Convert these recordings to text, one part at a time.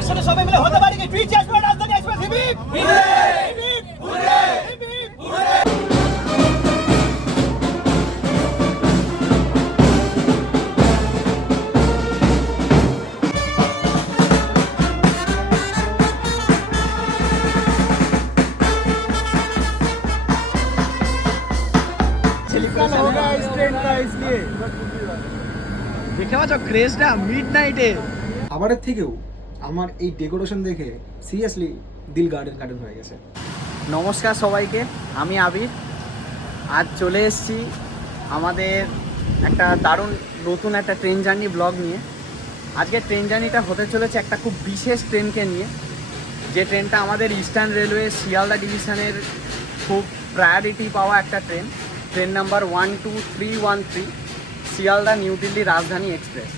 একসাথে সবাই মিলে হতে পারি কি free transport Rajdhani express hip hip hip hooray hip hip hooray. দেখতে পাচ্ছ ক্রেজটা মিডনাইটে। খাবারের থেকেও আমার এই ডেকোরেশন দেখে সিরিয়াসলি দিল গার্ডেন গার্ডেন হয়ে গেছে। নমস্কার সবাইকে, আমি আবির। আজ চলে এসেছি আমাদের একটা দারুণ নতুন একটা ট্রেন জার্নি ব্লগ নিয়ে। আজকে ট্রেন জার্নিটা হতে চলেছে একটা খুব বিশেষ ট্রেনকে নিয়ে, যে ট্রেনটা আমাদের ইস্টার্ন রেলওয়ে শিয়ালদা ডিভিশনের খুব প্রায়োরিটি পাওয়া একটা train. Train number 12313 Sealdah new Delhi রাজধানী এক্সপ্রেস।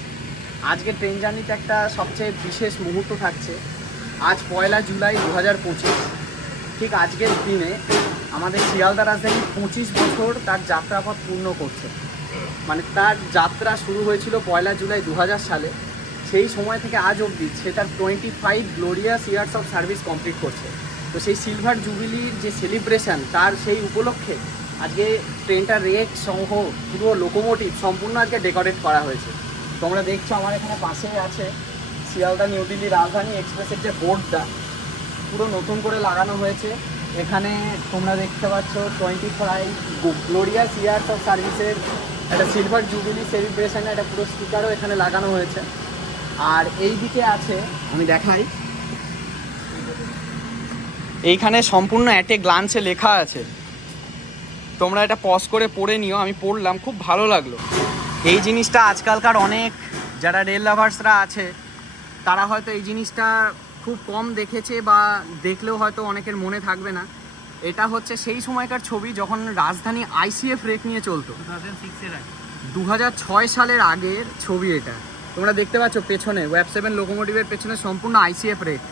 আজকে ট্রেন জার্নিতে একটা সবচেয়ে বিশেষ মুহূর্ত থাকছে। আজ 1 জুলাই 2025, ঠিক আজকের দিনে আমাদের শিয়ালদা রাজধানী 25 বছর তার যাত্রাপথ পূর্ণ করছে। মানে তার যাত্রা শুরু হয়েছিল 1 জুলাই 2000 সালে, সেই সময় থেকে আজ অবধি সে তার 25 glorious years of service complete করছে। তো সেই সিলভার জুবিলির যে সেলিব্রেশন, তার সেই উপলক্ষে আজকে ট্রেনটা রেক সহ পুরো লোকোমোটিভ সম্পূর্ণ আজকে ডেকোরেট করা হয়েছে। তোমরা দেখছো আমার এখানে পাশেই আছে শিয়ালদা নিউ দিল্লি রাজধানী এক্সপ্রেসের যে বোর্ডটা পুরো নতুন করে লাগানো হয়েছে। এখানে তোমরা দেখতে পাচ্ছ 25 গ্লোরিয়াস ইয়ার্স অফ সার্ভিসের একটা সিলভার জুবিলি সেলিব্রেশনে একটা পুরো স্টিকারও এখানে লাগানো হয়েছে। আর এই দিকে আছে, আমি দেখাই, এইখানে সম্পূর্ণ অ্যাটে গ্লান্সে লেখা আছে। তোমরা এটা পজ করে পড়ে নিও, আমি পড়লাম, খুব ভালো লাগলো। এই জিনিসটা আজকালকার অনেক যারা রেল লাভার্সরা আছে তারা হয়তো এই জিনিসটা খুব কম দেখেছে, বা দেখলেও হয়তো অনেকের মনে থাকবে না। এটা হচ্ছে সেই সময়কার ছবি যখন রাজধানী আইসিএফ রেক নিয়ে চলতো। 2006 সালের আগের ছবি এটা। তোমরা দেখতে পাচ্ছ পেছনে ওয়েব 7 লোকোমোটিভের পেছনে সম্পূর্ণ আইসিএফ রেক,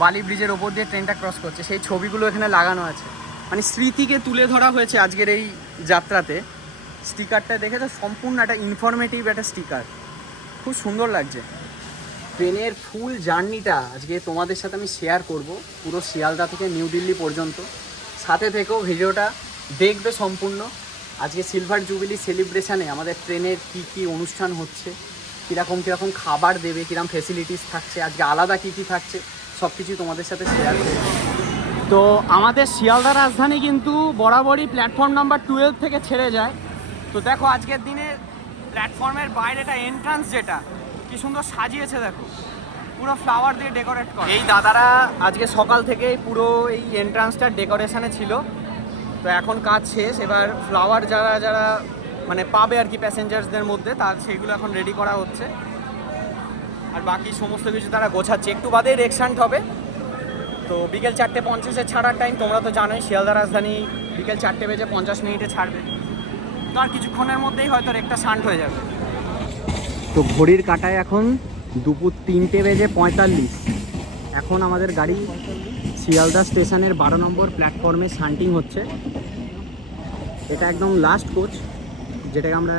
বালি ব্রিজের ওপর দিয়ে ট্রেনটা ক্রস করছে। সেই ছবিগুলো এখানে লাগানো আছে, মানে স্মৃতিকে তুলে ধরা হয়েছে আজকের এই যাত্রাতে। স্টিকারটা দেখে তো সম্পূর্ণ একটা ইনফরমেটিভ একটা স্টিকার, খুব সুন্দর লাগছে। ট্রেনের ফুল জার্নিটা আজকে তোমাদের সাথে আমি শেয়ার করব, পুরো শিয়ালদা থেকে নিউ দিল্লি পর্যন্ত। সাথে থেকেও ভিডিওটা দেখবে সম্পূর্ণ। আজকে সিলভার জুবিলি সেলিব্রেশনে আমাদের ট্রেনের কি কি অনুষ্ঠান হচ্ছে, কীরকম খাবার দেবে, কীরকম ফেসিলিটিস থাকছে, আজকে আলাদা কি থাকছে, সব কিছুই তোমাদের সাথে শেয়ার করব। তো আমাদের শিয়ালদা রাজধানী কিন্তু বরাবরই প্ল্যাটফর্ম নাম্বার 12 থেকে ছেড়ে যায়। তো দেখো আজকের দিনে প্ল্যাটফর্মের বাইরেটা এন্ট্রান্স যেটা কি সুন্দর সাজিয়েছে, দেখো পুরো ফ্লাওয়ার দিয়ে ডেকোরেট করা। এই দাদারা আজকে সকাল থেকেই পুরো এই এন্ট্রান্সটার ডেকোরেশনে ছিল। তো এখন কাজ শেষ, এবার ফ্লাওয়ার যারা যারা মানে পাবে আর কি প্যাসেঞ্জার্সদের মধ্যে, তার সেইগুলো এখন রেডি করা হচ্ছে। আর বাকি সমস্ত কিছু তারা গোছাচ্ছে, একটু বাদেই রেকশান্ট হবে। তো বিকেল 4:50 ছাড়ার টাইম, তোমরা তো জানোই শিয়ালদা রাজধানী বিকেল 4:50 ছাড়বে। তো আর কিছুক্ষণের মধ্যেই হয়তো রেকটা শান্ট হয়ে যাবে। তো ঘড়ির কাঁটায় এখন দুপুর 3:45। এখন আমাদের গাড়ি শিয়ালদা স্টেশনের 12 নম্বর প্ল্যাটফর্মে শান্টিং হচ্ছে। এটা একদম লাস্ট কোচ, যেটাকে আমরা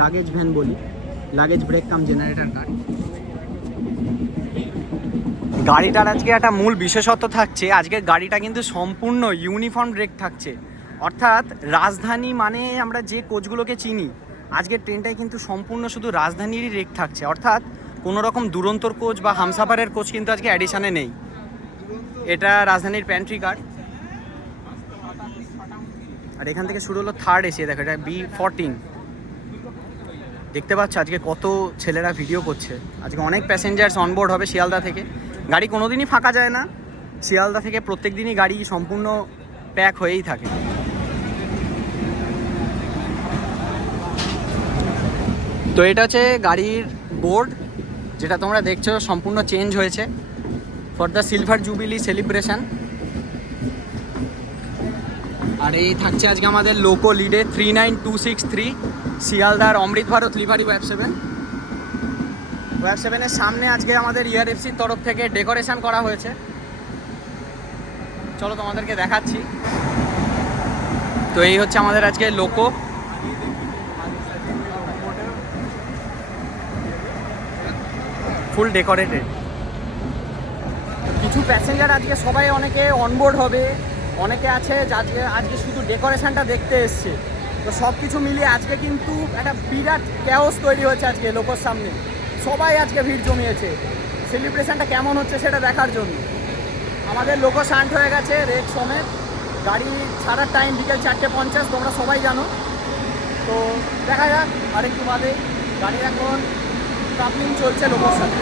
লাগেজ ভ্যান বলি, লাগেজ ব্রেক কাম জেনারেটর গাড়ি। গাড়িটার আজকে একটা মূল বিশেষত্ব থাকছে, আজকের গাড়িটা কিন্তু সম্পূর্ণ ইউনিফর্ম ব্রেক থাকছে। অর্থাৎ রাজধানী মানে আমরা যে কোচগুলোকে চিনি, আজকের ট্রেনটাই কিন্তু সম্পূর্ণ শুধু রাজধানীরই রেক থাকছে। অর্থাৎ কোনো রকম দুরন্তর কোচ বা হামসাফারের কোচ কিন্তু আজকে অ্যাডিশানে নেই। এটা রাজধানীর প্যান্ট্রি কার। আর এখান থেকে শুরু হলো থার্ড এসি, দেখো এটা B14। দেখতে পাচ্ছ আজকে কত ছেলেরা ভিডিও করছে। আজকে অনেক প্যাসেঞ্জার্স অনবোর্ড হবে শিয়ালদা থেকে। গাড়ি কোনো দিনই ফাঁকা যায় না, শিয়ালদা থেকে প্রত্যেক দিনই গাড়ি সম্পূর্ণ প্যাক হয়েই থাকে। তো এটা হচ্ছে গাড়ির বোর্ড, যেটা তোমরা দেখছো সম্পূর্ণ চেঞ্জ হয়েছে for the silver jubilee celebration. আর এই থাকছে আজকে আমাদের লোকো লিডে 39263 শিয়ালদার অমৃত ভারত লিভারি ওয়েব 7। ওয়েব 7-এর সামনে আজকে আমাদের ERFCর তরফ থেকে ডেকোরেশন করা হয়েছে। চলো তোমাদেরকে দেখাচ্ছি। তো এই হচ্ছে আমাদের আজকে লোকো। ফুল ডেকোরেটেড। কিছু প্যাসেঞ্জার আজকে সবাই অনেকে অনবোর্ড হবে, অনেকে আছে আজকে শুধু ডেকোরেশনটা দেখতে এসছে। তো সব কিছু মিলিয়ে আজকে কিন্তু একটা বিরাট ক্যাওস তৈরি হচ্ছে আজকে লোকের সামনে। সবাই আজকে ভিড় জমিয়েছে সেলিব্রেশনটা কেমন হচ্ছে সেটা দেখার জন্য। আমাদের লোক শান্ট হয়ে গেছে রেক সমেত, গাড়ি ছাড়ার টাইম বিকেল 4:50, তোমরা সবাই জানো। তো দেখা যাক আরেকটু বাদে, গাড়ি এখন কাপলিং চলছে লোকের সাথে।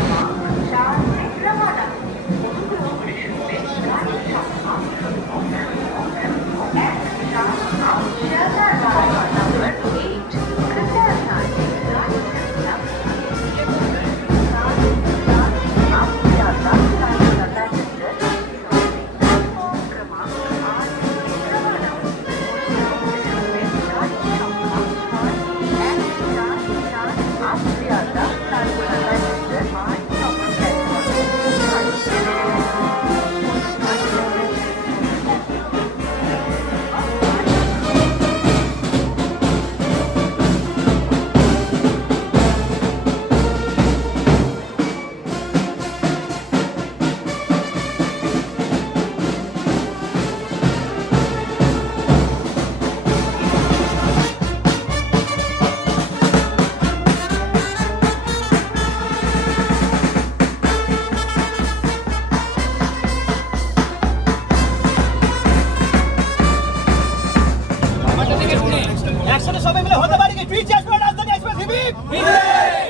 একসাথে সবাই মিলে হতে পারে কি free change for Rajdhani express hip hip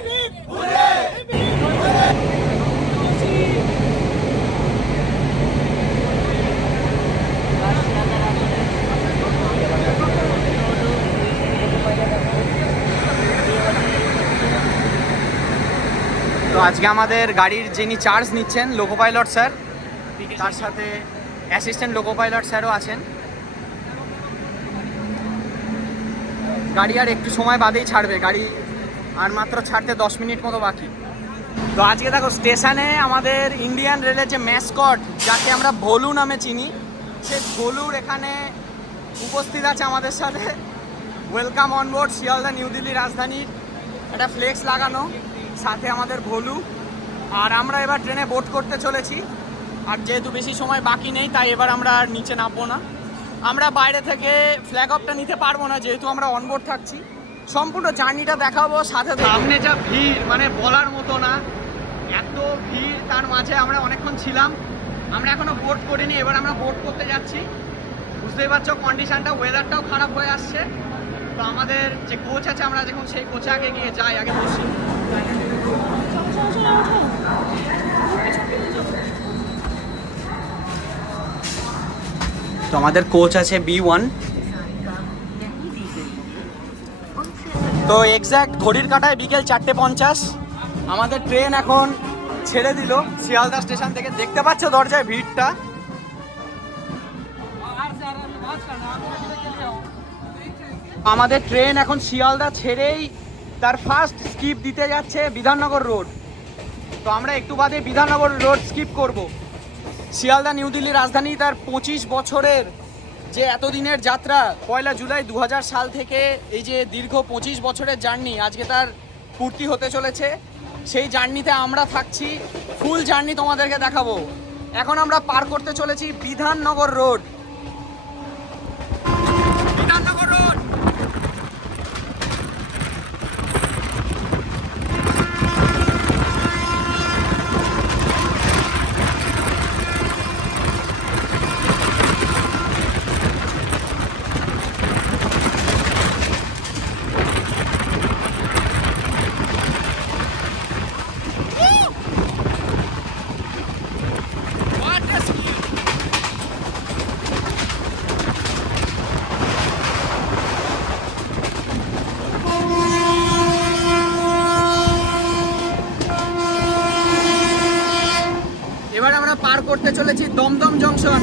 hip hooray hip hip. তো আজকে আমাদের গাড়ির যিনি চার্জ নিচ্ছেন লোকো পাইলট স্যার, তার সাথে অ্যাসিস্ট্যান্ট লোকো পাইলট স্যারও আছেন। গাড়ি আর একটু সময় বাদেই ছাড়বে, গাড়ি আর মাত্র ছাড়তে 10 মিনিট মতো বাকি। তো আজকে দেখো স্টেশনে আমাদের ইন্ডিয়ান রেলের যে ম্যাসকট, যাকে আমরা ভোলু নামে চিনি, সে ভোলুর এখানে উপস্থিত আছে আমাদের সাথে। Welcome on board Sealdah new Delhi রাজধানীর একটা ফ্লেক্স লাগানো, সাথে আমাদের ভোলু। আর আমরা এবার ট্রেনে বোর্ড করতে চলেছি। আর যেহেতু বেশি সময় বাকি নেই, তাই এবার আমরা আর নিচে নামবো না। আমরা বাইরে থেকে ফ্ল্যাগ অফটা নিতে পারবো না, যেহেতু আমরা অনবোর্ড থাকছি। সম্পূর্ণ জার্নিটা দেখাবো সাথে। সামনে যা ভিড়, মানে বলার মতো না, এত ভিড়। তার মাঝে আমরা অনেকক্ষণ ছিলাম। আমরা এখনো বোর্ড করিনি, এবার আমরা বোর্ড করতে যাচ্ছি। বুঝতেই পারছো কন্ডিশনটা, ওয়েদারটাও খারাপ হয়ে আসছে। তো আমাদের যে কোচ আছে, আমরা যখন সেই কোচে আগে গিয়ে যাই, আগে বসি। তো আমাদের কোচ আছে B1। তো এক্স্যাক্ট ঘড়ির কাঁটায় বিকেল 4:50 আমাদের ট্রেন এখন ছেড়ে দিল শিয়ালদা স্টেশন থেকে। দেখতে পাচ্ছ দরজায় ভিড়টা। আমাদের ট্রেন এখন শিয়ালদা ছেড়েই তার ফার্স্ট স্কিপ দিতে যাচ্ছে বিধাননগর রোড। তো আমরা একটু বাদে বিধাননগর রোড স্কিপ করব। শিয়ালদা নিউ দিল্লি রাজধানী তার 25 বছরের যে এতদিনের যাত্রা, 1 জুলাই 2000 সাল থেকে এই যে দীর্ঘ 25 বছরের জার্নি, আজকে তার পূর্তি হতে চলেছে। সেই জার্নিতে আমরা থাকছি, ফুল জার্নি তোমাদেরকে দেখাবো। এখন আমরা পার করতে চলেছি বিধাননগর রোড। বিধাননগর রোড। এবার আমরা পার করতে চলেছি দমদম জংশন।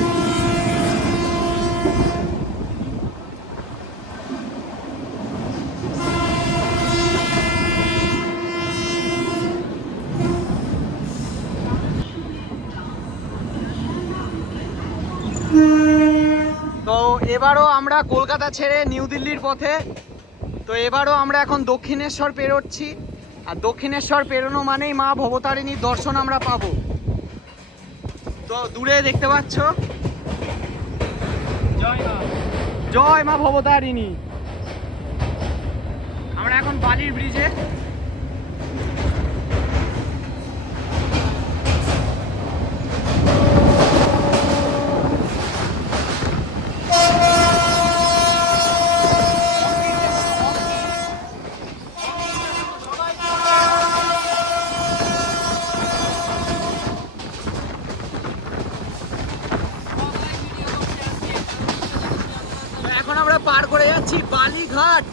তো এবারও আমরা কলকাতা ছেড়ে নিউ দিল্লির পথে। তো এবারও আমরা এখন দক্ষিণেশ্বর পেরোচ্ছি। আর দক্ষিণেশ্বর পেরোনো মানেই মা ভবতারিণীর দর্শন আমরা পাবো। তো দূরে দেখতে পাচ্ছ জয় মা ভবতারিণী। আমরা এখন বালির ব্রিজে। এখন আমরা পার করে যাচ্ছি বালিঘাট।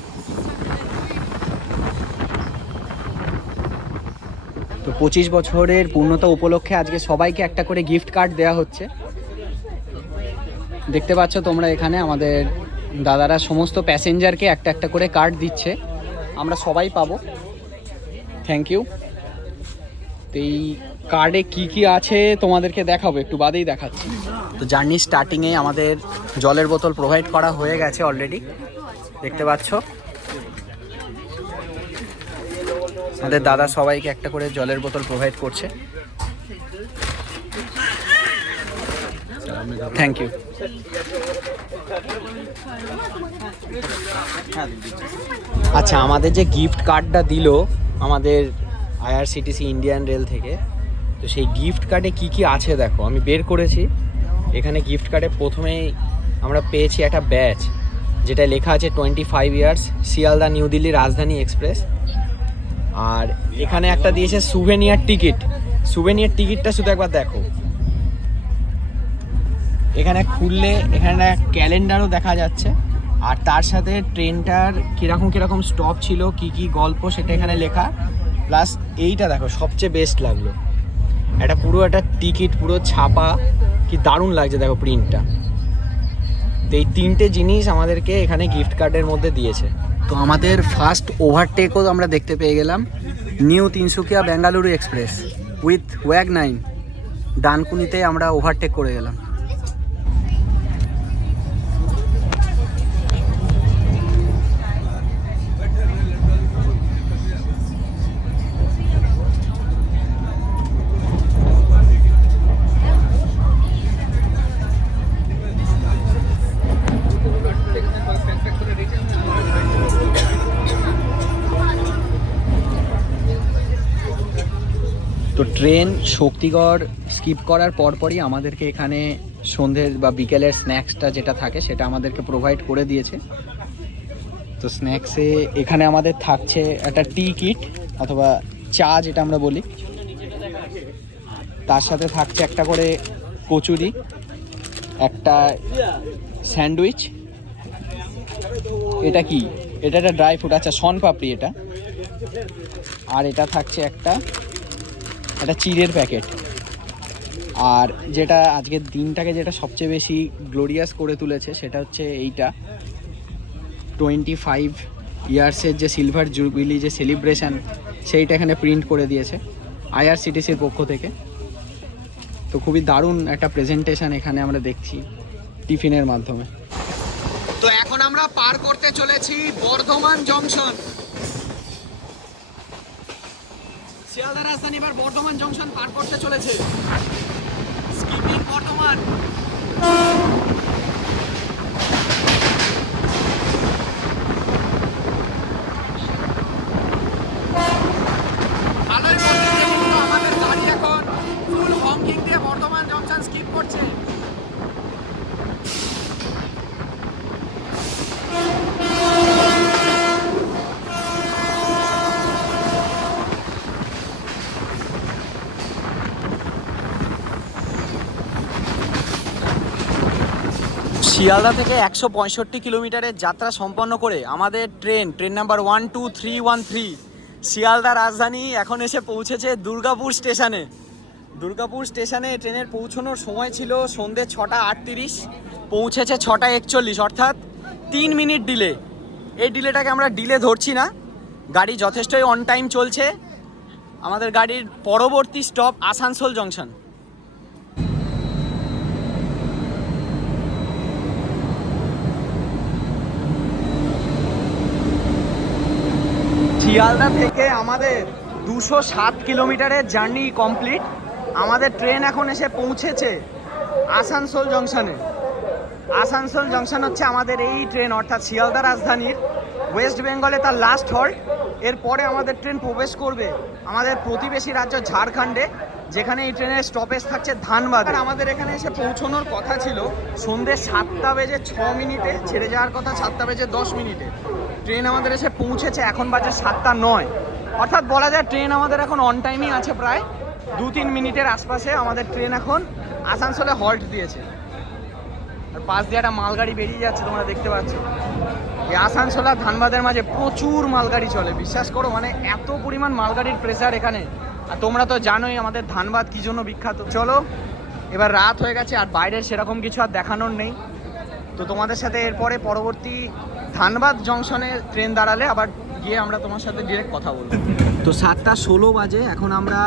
তো 25 বছরের পূর্ণতা উপলক্ষে আজকে সবাইকে একটা করে গিফট কার্ড দেওয়া হচ্ছে। দেখতে পাচ্ছ তোমরা এখানে আমাদের দাদারা সমস্ত প্যাসেঞ্জারকে একটা একটা করে কার্ড দিচ্ছে, আমরা সবাই পাবো। Thank you. তো এই কার্ডে কি কি আছে তোমাদেরকে দেখাবো, একটু বাদেই দেখাচ্ছি। তো জার্নি স্টার্টিংয়ে আমাদের জলের বোতল প্রোভাইড করা হয়ে গেছে অলরেডি, দেখতে পাচ্ছ। আমাদের দাদা সবাইকে একটা করে জলের বোতল প্রোভাইড করছে। Thank you. আচ্ছা, আমাদের যে গিফট কার্ডটা দিল আমাদের IRCTC ইন্ডিয়ান রেল থেকে, তো সেই গিফট কার্ডে কি কি আছে দেখো, আমি বের করেছি। এখানে গিফট কার্ডে প্রথমেই আমরা পেয়েছি একটা ব্যাচ, যেটা লেখা আছে 25 ইয়ার্স শিয়ালদা নিউ দিল্লি রাজধানী এক্সপ্রেস। আর এখানে একটা দিয়েছে সুভেনিয়ার টিকিট। সুভেনিয়ার টিকিটটা শুধু একবার দেখো, এখানে খুললে এখানে ক্যালেন্ডারও দেখা যাচ্ছে। আর তার সাথে ট্রেনটার কীরকম স্টপ ছিল, কি কি গল্প, সেটা এখানে লেখা। প্লাস এইটা দেখো, সবচেয়ে বেস্ট লাগলো, একটা পুরো একটা টিকিট পুরো ছাপা, কি দারুণ লাগছে দেখো প্রিন্টটা। তো এই তিনটে জিনিস আমাদেরকে এখানে গিফট কার্ডের মধ্যে দিয়েছে। তো আমাদের ফার্স্ট ওভারটেকও আমরা দেখতে পেয়ে গেলাম, new Tinsukia Bengaluru express with ওয়াগ 9 ডানকুনিতে আমরা ওভারটেক করে গেলাম। তো ট্রেন শক্তিগড় স্কিপ করার পরপরই আমাদেরকে এখানে সন্ধ্যের বা বিকেলের স্ন্যাক্সটা যেটা থাকে সেটা আমাদেরকে প্রোভাইড করে দিয়েছে। তো স্ন্যাক্সে এখানে আমাদের থাকছে একটা টি কিট অথবা চা যেটা আমরা বলি, তার সাথে থাকছে একটা করে কচুরি, একটা স্যান্ডউইচ, এটা কি, এটা একটা ড্রাই ফ্রুট, আচ্ছা শন পাপড়ি এটা, আর এটা থাকছে একটা চিড়ের প্যাকেট। আর যেটা আজকের দিনটাকে যেটা সবচেয়ে বেশি গ্লোরিয়াস করে তুলেছে সেটা হচ্ছে এইটা 25 ইয়ার্সের যে সিলভার জুবিলি যে সেলিব্রেশন, সেইটা এখানে প্রিন্ট করে দিয়েছে IRCTCর পক্ষ থেকে। তো খুবই দারুণ একটা প্রেজেন্টেশন এখানে আমরা দেখছি টিফিনের মাধ্যমে। তো এখন আমরা পার করতে চলেছি বর্ধমান জংশন। শিয়ালদা রাজধানী এবার বর্ধমান জংশন পার করতে চলেছে। স্কিপিং বর্ধমান। ভালোই বলছে, কিন্তু আমাদের গাড়ি এখন ফুল হংকিং দিয়ে বর্ধমান জংশন স্কিপ করছে। শিয়ালদা থেকে 165 কিলোমিটারের যাত্রা সম্পন্ন করে আমাদের ট্রেন নাম্বার 12313 শিয়ালদা রাজধানী এখন এসে পৌঁছেছে দুর্গাপুর স্টেশনে। দুর্গাপুর স্টেশনে ট্রেনের পৌঁছানোর সময় ছিল সন্ধ্যে 6:38, পৌঁছেছে 6:41, অর্থাৎ 3 মিনিট ডিলে। এই ডিলেটাকে আমরা ডিলে ধরছি না, গাড়ি যথেষ্টই অন টাইম চলছে। আমাদের গাড়ির পরবর্তী স্টপ আসানসোল জংশন। শিয়ালদা থেকে আমাদের 207 কিলোমিটারের জার্নি কমপ্লিট। আমাদের ট্রেন এখন এসে পৌঁছেছে আসানসোল জংশনে। আসানসোল জংশন হচ্ছে আমাদের এই ট্রেন অর্থাৎ শিয়ালদা রাজধানীর ওয়েস্ট বেঙ্গলে তার লাস্ট হল্ট। এরপরে আমাদের ট্রেন প্রবেশ করবে আমাদের প্রতিবেশী রাজ্য ঝাড়খণ্ডে, যেখানে এই ট্রেনের স্টপেজ থাকছে ধানবাদ। আর আমাদের এখানে এসে পৌঁছানোর কথা ছিল সন্ধ্যে 7:06, ছেড়ে যাওয়ার কথা 7:10। ট্রেন আমাদের এসে পৌঁছেছে এখন বাজে 7:09, অর্থাৎ বলা যায় ট্রেন আমাদের এখন অন টাইমই আছে। প্রায় 2-3 মিনিটের আশপাশে আমাদের ট্রেন এখন আসানসোলে হল্ট দিয়েছে। আর পাশ দিয়ে একটা মালগাড়ি বেরিয়ে যাচ্ছে, তোমরা দেখতে পাচ্ছ। এই আসানসোল আর ধানবাদের মাঝে প্রচুর মালগাড়ি চলে, বিশ্বাস করো, মানে এত পরিমাণ মালগাড়ির প্রেসার এখানে। আর তোমরা তো জানোই আমাদের ধানবাদ কী জন্য বিখ্যাত। চলো, এবার রাত হয়ে গেছে আর বাইরের সেরকম কিছু আর দেখানোর নেই, তো তোমাদের সাথে এরপরে পরবর্তী ধানবাদ জংশনে ট্রেন দাঁড়ালে আবার গিয়ে আমরা তোমার সাথে ডিরেক্ট কথা বলবো। তো 7:16 বাজে, এখন আমরা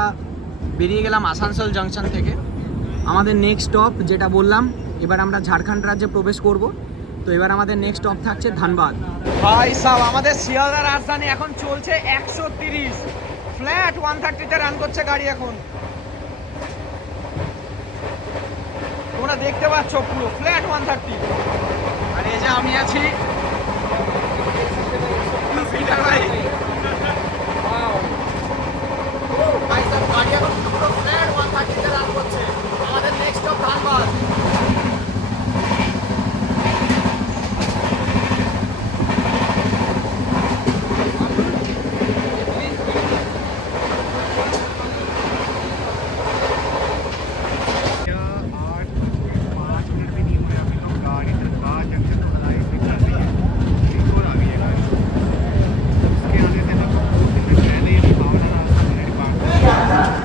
বেরিয়ে গেলাম আসানসোল জংশন থেকে। আমাদের নেক্সট স্টপ যেটা বললাম, এবার আমরা ঝাড়খণ্ড রাজ্যে প্রবেশ করব। তো এবার আমাদের নেক্সট স্টপ থাকছে ধানবাদ। ভাই সাহেব, আমাদের শিয়ালদা রাজধানী এখন চলছে 130, ফ্ল্যাট 130-তে রান করছে গাড়ি এখন। তোমরা দেখতে পাচ্ছ পুরো ফ্ল্যাট 130। আর এই যে আমি আছি ভাই সাহেব, গাড়ি এখন পুরো ফ্ল্যাট 130-তে রান করছে। আমাদের নেক্সট স্টপ ধানবাদ।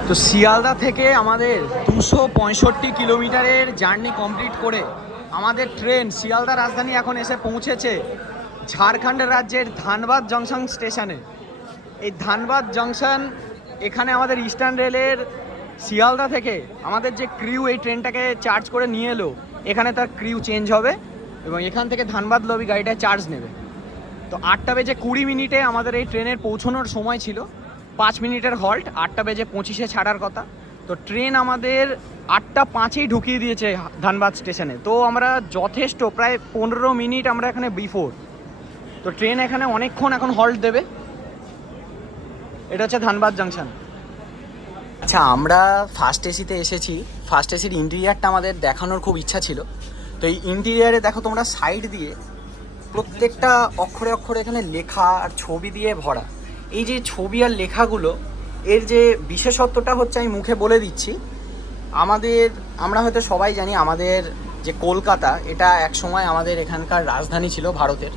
তো শিয়ালদা থেকে আমাদের 265 কিলোমিটারের জার্নি কমপ্লিট করে আমাদের ট্রেন শিয়ালদা রাজধানী এখন এসে পৌঁছেছে ঝাড়খণ্ড রাজ্যের ধানবাদ জংশন স্টেশনে। এই ধানবাদ জংশন, এখানে আমাদের ইস্টার্ন রেলের শিয়ালদা থেকে আমাদের যে ক্রিউ এই ট্রেনটাকে চার্জ করে নিয়ে এলো, এখানে তার ক্রিউ চেঞ্জ হবে এবং এখান থেকে ধানবাদ লবি গাড়িটা চার্জ নেবে। তো 8:20 আমাদের এই ট্রেনের পৌঁছানোর সময় ছিল, 5 মিনিটের হল্ট। 8:25 ছাড়ার কথা। তো ট্রেন আমাদের 8:05 ঢুকিয়ে দিয়েছে ধানবাদ স্টেশনে। তো আমরা যথেষ্ট প্রায় 15 মিনিট আমরা এখানে বিফোর। তো ট্রেন এখানে অনেকক্ষণ এখন হল্ট দেবে। এটা হচ্ছে ধানবাদ জংশন। আচ্ছা, আমরা ফার্স্ট এসিতে এসেছি। ফার্স্ট এসির ইন্টেরিয়ারটা আমাদের দেখানোর খুব ইচ্ছা ছিল। তো এই ইন্টেরিয়ারে দেখো তোমরা, সাইড দিয়ে প্রত্যেকটা অক্ষরে অক্ষরে এখানে লেখা আর ছবি দিয়ে ভরা। এই যে ছবি আর লেখাগুলো, এর যে বিশেষত্বটা হচ্ছে আমি মুখে বলে দিচ্ছি। আমরা হয়তো সবাই জানি আমাদের যে কলকাতা, এটা একসময় আমাদের এখানকার রাজধানী ছিল ভারতের।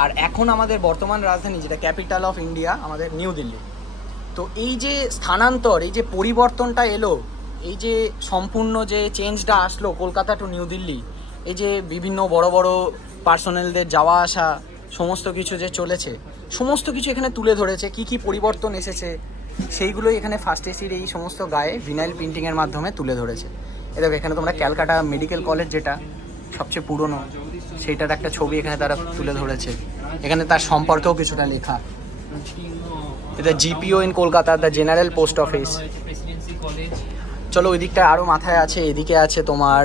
আর এখন আমাদের বর্তমান রাজধানী, যেটা ক্যাপিটাল অফ ইন্ডিয়া, আমাদের নিউ দিল্লি। তো এই যে স্থানান্তর, এই যে পরিবর্তনটা এলো, এই যে সম্পূর্ণ যে চেঞ্জটা আসলো কলকাতা টু নিউ দিল্লি, এই যে বিভিন্ন বড় বড় পার্সোনালদের যাওয়া আসা, সমস্ত কিছু যে চলেছে, সমস্ত কিছু এখানে তুলে ধরেছে। কি কি পরিবর্তন এসেছে সেইগুলোই এখানে ফার্স্ট এসির এই সমস্ত গায়ে ভিনাইল প্রিন্টিংয়ের মাধ্যমে তুলে ধরেছে। এ দেখো, এখানে তোমরা ক্যালকাটা মেডিকেল কলেজ, যেটা সবচেয়ে পুরনো, সেইটার একটা ছবি এখানে তারা তুলে ধরেছে। এখানে তার সম্পর্কেও কিছুটা লেখা। এটা GPO in Kolkata, the general post office. চলো, ওই দিকটা আরও মাথায় আছে। এদিকে আছে তোমার,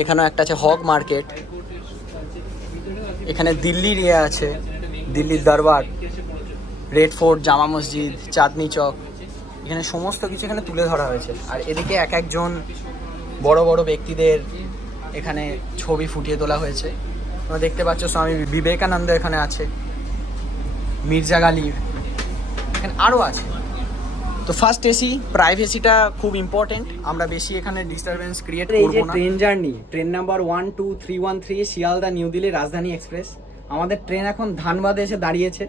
এখানেও একটা আছে হগ মার্কেট। এখানে দিল্লির আছে, দিল্লির দরবার, রেড ফোর্ট, জামা মসজিদ, চাঁদনি চক, এখানে সমস্ত কিছু এখানে তুলে ধরা হয়েছে। আর এদিকে এক একজন বড় বড় ব্যক্তিদের এখানে ছবি ফুটিয়ে তোলা হয়েছে। তোমরা দেখতে পাচ্ছ স্বামী বিবেকানন্দ এখানে আছে, মির্জা গালিব, এখানে আরও আছে। তো ফার্স্ট এসি, প্রাইভেসিটা খুব ইম্পর্টেন্ট। আমরা বেশি এখানে ডিস্টারবেন্স ক্রিয়েট করব না। Train journey, train number 12313 Sealdah new Delhi রাজধানী এক্সপ্রেস। আমাদের ট্রেন এখন ধানবাদে এসে দাঁড়িয়েছে।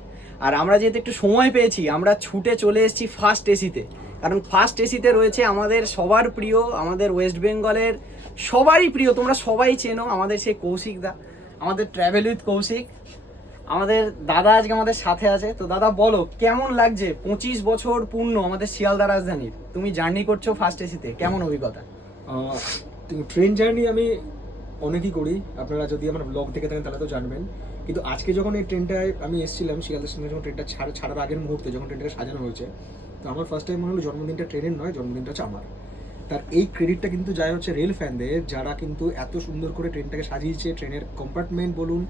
আর আমরা যেহেতু একটু সময় পেয়েছি, আমরা ছুটে চলে এসেছি ফার্স্ট এসিতে। কারণ ফার্স্ট এসিতে রয়েছে আমাদের সবার প্রিয়, আমাদের ওয়েস্ট বেঙ্গলের সবারই প্রিয়, তোমরা সবাই চেনো, আমাদের সেই কৌশিক দা, আমাদের ট্র্যাভেল উইথ কৌশিক। আমাদের দাদা আজকে আমাদের সাথে আছে। তো দাদা, বলো কেমন লাগছে 25 বছর পূর্ণ আমাদের শিয়ালদা রাজধানীর, তুমি জার্নি করছো ফার্স্ট এসিতে, কেমন অভিজ্ঞতা? ট্রেন জার্নি আমি অনেকই করি, আপনারা যদি আমার ব্লগ দেখে থাকেন তাহলে তো জানবেন। কিন্তু আজকে যখন এই ট্রেনটায় আমি এসেছিলাম শিয়ালদার সঙ্গে, যখন ট্রেনটা ছাড়ার আগের মুহূর্তে যখন ট্রেনটাকে সাজানো হয়েছে, তো আমার ফার্স্ট টাইম মনে হলো জন্মদিনটা ট্রেনের নয়, জন্মদিনটা হচ্ছে আমার। তার এই ক্রেডিটটা কিন্তু যায় হচ্ছে রেল ফ্যানদের, যারা কিন্তু এত সুন্দর করে ট্রেনটাকে সাজিয়েছে, ট্রেনের কম্পার্টমেন্ট বলুন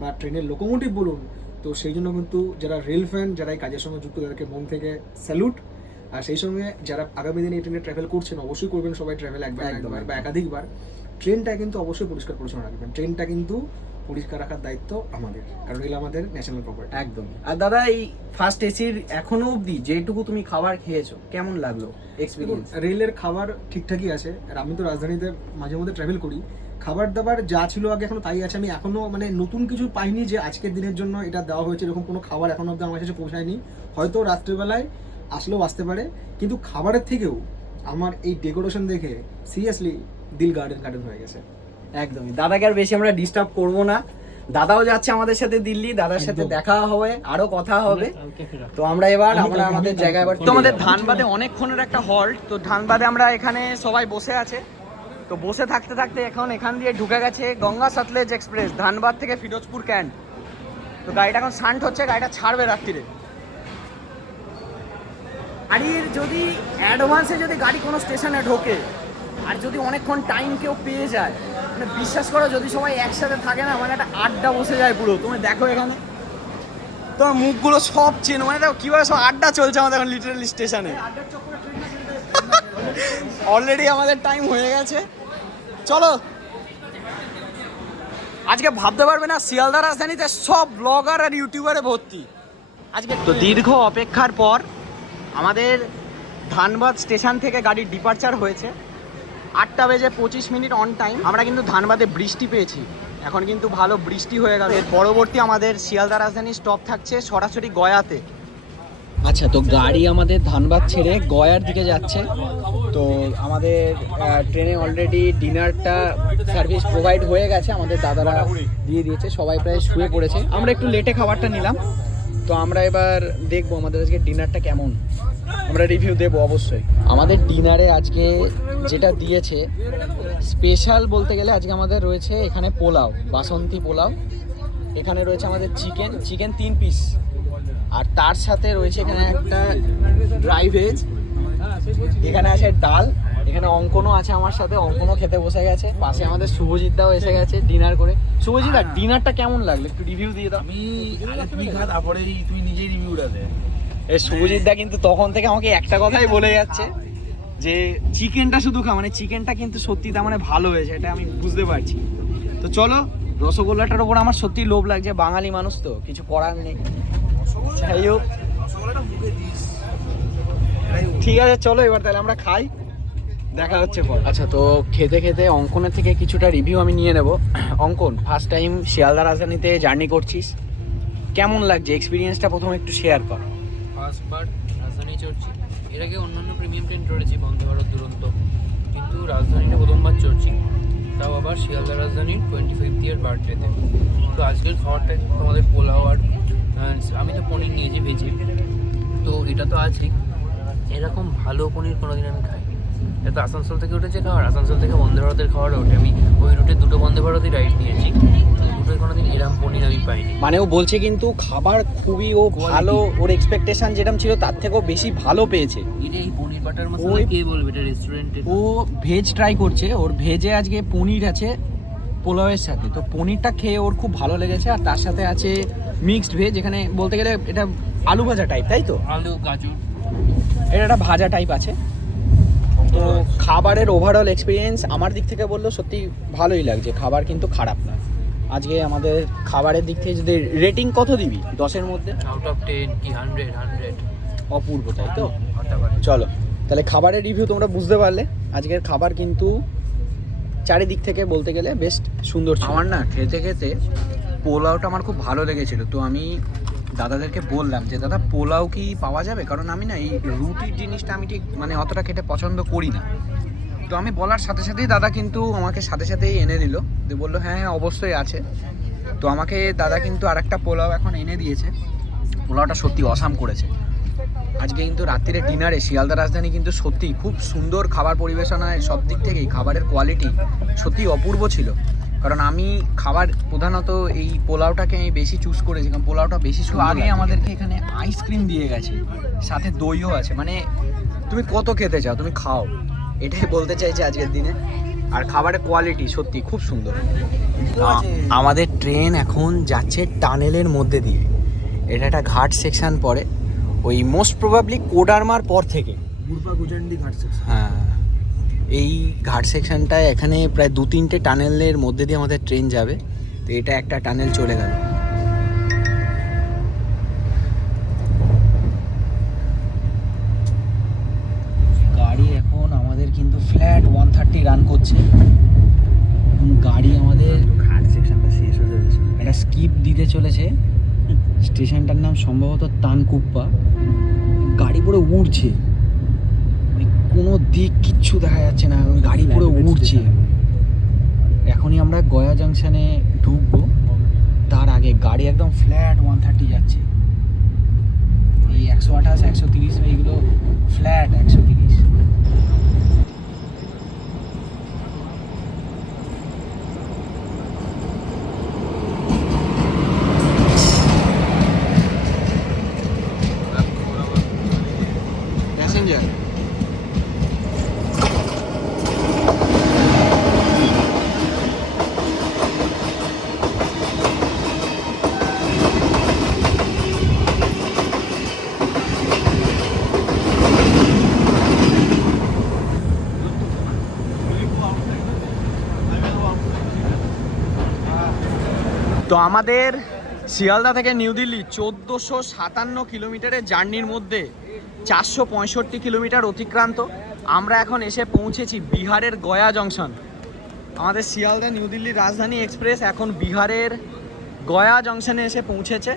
বা ট্রেনের লোকোমোটিভ বলুন। তো সেই জন্য কিন্তু যারা রেল ফ্যান, যারা এই কাজের সঙ্গে যুক্ত, তাদেরকে মন থেকে স্যালুট। আর সেই সঙ্গে যারা আগামী দিনে এই ট্রেনে ট্রাভেল করছেন, অবশ্যই করবেন সবাই ট্রাভেল একবার বা একাধিকবার। ট্রেনটা কিন্তু অবশ্যই পরিষ্কার পরিচ্ছন্ন রাখবেন। ট্রেনটা কিন্তু পরিষ্কার রাখার দায়িত্ব আমাদের, কারণ রেল আমাদের ন্যাশনাল প্রপার্টি। একদম। আর দাদা, এই ফার্স্ট এসির এখনো অবধি যেটুকু তুমি খাবার খেয়েছো কেমন লাগলো এক্সপিরিয়েন্স? রেলের খাবার ঠিকঠাকই আছে। আর আমি তো রাজধানীতে মাঝে মধ্যে ট্রাভেল করি, খাবার দাবার যা ছিল আগে এখনো তাই আছে। আমি এখনো মানে নতুন কিছু পাইনি যে আজকের দিনের জন্য এটা দেওয়া হয়েছে, এরকম কোনো খাবার এখনো অব্দি আমার কাছে পৌঁছায়নি। হয়তো রাত্রেবেলায় আসলেও আসতে পারে, কিন্তু খাবারের থেকেও আমার এই ডেকোরেশন দেখে সিরিয়াসলি দিল গার্ডেন হয়ে গেছে। একদমই। দাদাকে আর বেশি আমরা ডিস্টার্ব করবো না, দাদাও যাচ্ছে আমাদের সাথে দিল্লি, দাদার সাথে দেখা হবে, আরো কথা হবে। তো আমরা আমাদের জায়গায় এবার তো আমাদের ধানবাদে অনেকক্ষণের একটা হল্ট। তো ধানবাদে আমরা এখানে সবাই বসে আছে, তো বসে থাকতে থাকতে এখন এখান দিয়ে ঢুকে গেছে গঙ্গা সতলেজ এক্সপ্রেস ধানবাদ থেকে ফিরোজপুর ক্যান্ট। তো গাড়িটা এখন শান্ট হচ্ছে, গাড়িটা ছাড়বে রাত্রিরে। গাড়ির যদি অ্যাডভান্সে যদি গাড়ি কোনো স্টেশনে ঢোকে আর যদি অনেকক্ষণ টাইম কেউ পেয়ে যায়, মানে বিশ্বাস করো যদি সবাই একসাথে থাকে না, মানে একটা আড্ডা বসে যায় পুরো। তুমি দেখো এখানে তোমার মুখগুলো সব চেনো, মানে দেখো কীভাবে সব আড্ডা চলছে আমাদের এখন লিটারালি স্টেশনে। অলরেডি আমাদের টাইম হয়ে গেছে, চলো। আজকে ভাবতে পারবে না শিয়ালদা রাজধানীতে সব ব্লগার আর ইউটিউবারে ভর্তি আজকে। তো দীর্ঘ অপেক্ষার পর আমাদের ধানবাদ স্টেশন থেকে গাড়ির ডিপারচার হয়েছে 8:25 অন টাইম। আমরা কিন্তু ধানবাদে বৃষ্টি পেয়েছি, এখন কিন্তু ভালো বৃষ্টি হয়ে গেল। এর পরবর্তী আমাদের শিয়ালদা রাজধানী স্টপ থাকছে সরাসরি গয়াতে। আচ্ছা, তো গাড়ি আমাদের ধানবাদ ছেড়ে গয়ার দিকে যাচ্ছে। তো আমাদের ট্রেনে অলরেডি ডিনারটা সার্ভিস প্রোভাইড হয়ে গেছে, আমাদের দাদারা দিয়ে দিয়েছে, সবাই প্রায় শুয়ে পড়েছে। আমরা একটু লেটে খাবারটা নিলাম, তো আমরা এবার দেখবো আমাদের আজকে ডিনারটা কেমন, আমরা রিভিউ দেবো অবশ্যই। আমাদের ডিনারে আজকে যেটা দিয়েছে স্পেশাল বলতে গেলে আজকে আমাদের রয়েছে এখানে পোলাও, বাসন্তী পোলাও। এখানে রয়েছে আমাদের চিকেন 3 পিস, আর তার সাথে রয়েছে এখানে একটা ড্রাই ভেজ, এখানে আছে ডাল, এখানে অঙ্কনও আছে আমার সাথে, অঙ্কনও খেতে বসে গেছে। পাশে আমাদের শুভজিৎদাও এসে গেছে ডিনার করে। শুভজিৎ, আর ডিনারটা কেমন লাগলো একটু রিভিউ দিয়ে দাও। তুই খা, তারপরে তুই নিজেই রিভিউটা দে। এই শুভজিৎদা কিন্তু তখন থেকে আমাকে একটা কথাই বলে যাচ্ছে যে চিকেনটা শুধু খা, মানে চিকেনটা কিন্তু সত্যি তার মানে ভালো হয়েছে, এটা আমি বুঝতে পারছি। তো চলো, রসগোল্লাটার ওপর আমার সত্যি লোভ লাগছে, বাঙালি মানুষ তো কিছু করার নেই। যাই হোক, ঠিক আছে চলো এবার তাহলে আমরা খাই, দেখা হচ্ছে পর। আচ্ছা, তো খেতে খেতে অঙ্কনের থেকে কিছুটা রিভিউ আমি নিয়ে নেব। অঙ্কন, ফার্স্ট টাইম শিয়ালদা রাজধানীতে জার্নি করছিস, কেমন লাগছে এক্সপিরিয়েন্সটা প্রথমে একটু শেয়ার কর। ফার্স্টবার রাজধানী চড়ছি, এর আগে অন্যান্য প্রিমিয়াম ট্রেন চড়েছি, বন্দে ভারত, দুরন্ত, কিন্তু রাজধানীটা প্রথমবার চড়ছি, তাও আবার শিয়ালদা রাজধানীর 25th ইয়ার বার্থডেতে। তো আজকের খাবারটা আমাদের পোলাও, আর আমি তো পনির নিয়েছি ভেজে, তো এটা তো আছেই। এরকম ভালো পনির কোনোদিন আমি খাই। এটা তো আসানসোল থেকে উঠেছে খাবার, আসানসোল থেকে বন্দে ভারতের খাবার ওঠে। আমি ওই রুটে 2টো বন্দে ভারতই রাইড নিয়েছি, দুটোই কোনোদিন এরকম পনির আমি পাইনি। মানে ও বলছে কিন্তু খাবার খুবই ও ভালো, ওর এক্সপেকটেশন যেরকম ছিল তার থেকেও বেশি ভালো পেয়েছে। এটা এই পনির বাটার মশলা কে বলবে, এটা রেস্টুরেন্টে। ও ভেজ ট্রাই করছে, ওর ভেজে আজকে পনির আছে পোলাওয়ের সাথে, তো পনিরটা খেয়ে ওর খুব ভালো লেগেছে। আর তার সাথে আছে মিক্সড ভেজ, এখানে বলতে গেলে এটা আলু ভাজা টাইপ, তাই তো? আলু, গাজর, এটা একটা ভাজা টাইপ আছে। তো খাবারের ওভারঅল এক্সপিরিয়েন্স আমার দিক থেকে বললো সত্যি ভালোই লাগছে, খাবার কিন্তু খারাপ না। আজকে আমাদের খাবারের দিক থেকে যদি রেটিং কত দিবি 10-এর মধ্যে? আউট অফ 10 কি 100? অপূর্ব, তাই তো? হতে পারে। চলো তাহলে খাবারের রিভিউ তোমরা বুঝতে পারলে। আজকের খাবার কিন্তু চারিদিক থেকে বলতে গেলে বেস্ট সুন্দর ছিল। আমার না খেতে খেতে পোলাওটা আমার খুব ভালো লেগেছিল, তো আমি দাদাদেরকে বললাম যে দাদা পোলাও কি পাওয়া যাবে, কারণ আমি না এই রুটির জিনিসটা আমি ঠিক মানে অতটা খেতে পছন্দ করি না। তো আমি বলার সাথে সাথেই দাদা কিন্তু আমাকে সাথে সাথেই এনে দিল, দিয়ে বললো হ্যাঁ হ্যাঁ অবশ্যই আছে। তো আমাকে দাদা কিন্তু আরেকটা পোলাও এখন এনে দিয়েছে, পোলাওটা সত্যি অসাম করেছে। আজকে কিন্তু রাত্রিরে ডিনারে শিয়ালদা রাজধানী কিন্তু সত্যি খুব সুন্দর খাবার পরিবেশনায়, সব দিক থেকেই খাবারের কোয়ালিটি সত্যি অপূর্ব ছিল। কারণ আমি খাবার প্রধানত এই পোলাওটাকে আমি বেশি চুজ করেছি, কারণ পোলাওটা বেশি সুন্দর আগে আমাদেরকে এখানে আইসক্রিম দিয়ে গেছে, সাথে দইও আছে, মানে তুমি কত খেতে চাও তুমি খাও, এটাই বলতে চাইছি আজকের দিনে। আর খাবারের কোয়ালিটি সত্যি খুব সুন্দর। আমাদের ট্রেন এখন যাচ্ছে টানেলের মধ্যে দিয়ে, এটা একটা ঘাট সেকশন পড়ে, ওই মোস্ট প্রবাবলি কোডারমার পর থেকে। বুড়পা গুজান্ডি ঘাট সেকশন। হ্যাঁ, এই ঘাট সেকশনটায় এখানে প্রায় 2-3টে টানেলের মধ্যে দিয়ে আমাদের ট্রেন যাবে। তো এটা একটা টানেল চলে গেল। গাড়ি এখন আমাদের কিন্তু ফ্ল্যাট 130 রান করছে। গাড়ি আমাদের ঘাট সেকশনটা শেষ হয়ে যাচ্ছে, একটা স্কিপ দিতে চলেছে। স্টেশনটার নাম সম্ভবত তানকুপ্পা। গাড়ি পুরো উড়ছে, মানে কোনো দিক কিচ্ছু দেখা যাচ্ছে না, গাড়ি পুরো উড়ছে। এখনই আমরা গয়া জাংশনে ঢুকবো, তার আগে গাড়ি একদম ফ্ল্যাট 130 যাচ্ছে। এই 128, 130 এইগুলো ফ্ল্যাট 130। প্যাসেঞ্জার তো আমাদের শিয়ালদা থেকে নিউ দিল্লি 1457 কিলোমিটারের জার্নির মধ্যে 465 কিলোমিটার অতিক্রান্ত। আমরা এখন এসে পৌঁছেছি বিহারের গয়া জংশন। আমাদের শিয়ালদা নিউ দিল্লি রাজধানী এক্সপ্রেস এখন বিহারের গয়া জংশনে এসে পৌঁছেছে।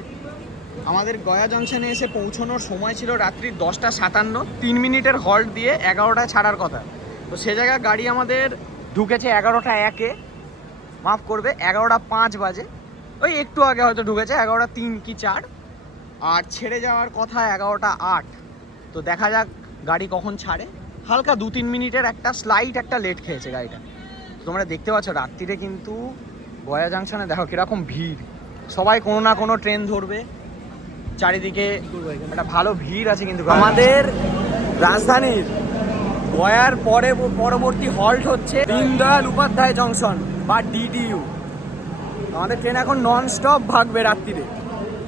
আমাদের গয়া জংশনে এসে পৌঁছানোর সময় ছিল রাত্রি 10:57, 3 মিনিটের হল্ট দিয়ে 11টায় ছাড়ার কথা। তো সে জায়গায় গাড়ি আমাদের ঢুকেছে 11:01, মাফ করবে 11:05 বাজে, ওই একটু আগে হয়তো ঢুকেছে 11:03 কি 4, আর ছেড়ে যাওয়ার কথা 11:08। তো দেখা যাক গাড়ি কখন ছাড়ে। হালকা 2-3 মিনিটের একটা স্লাইট একটা লেট খেয়েছে গাড়িটা। তোমরা দেখতে পাচ্ছ রাত্রিরে কিন্তু গয়া জাংশনে দেখো কীরকম ভিড়, সবাই কোনো না কোনো ট্রেন ধরবে, চারিদিকে একটা ভালো ভিড় আছে। কিন্তু আমাদের রাজধানীর গয়ার পরবর্তী হল্ট হচ্ছে দীনদয়াল উপাধ্যায় জংশন বা ডিডিইউ। আমাদের ট্রেন এখন নন স্টপ ভাগবে রাত্রিরে,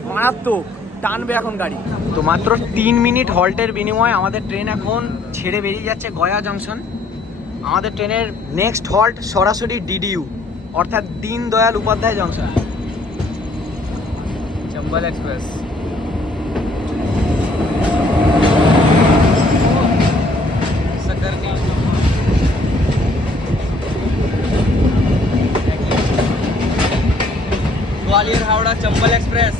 মারাত্মক টানবে এখন গাড়ি। তো মাত্র 3 মিনিট হল্টের বিনিময়ে আমাদের ট্রেন এখন ছেড়ে বেরিয়ে যাচ্ছে গয়া জংশন। আমাদের ট্রেনের নেক্সট হল্ট সরাসরি ডিডিইউ অর্থাৎ Deendayal Upadhyay junction. Chambal express Gwalior Howrah Chambal express.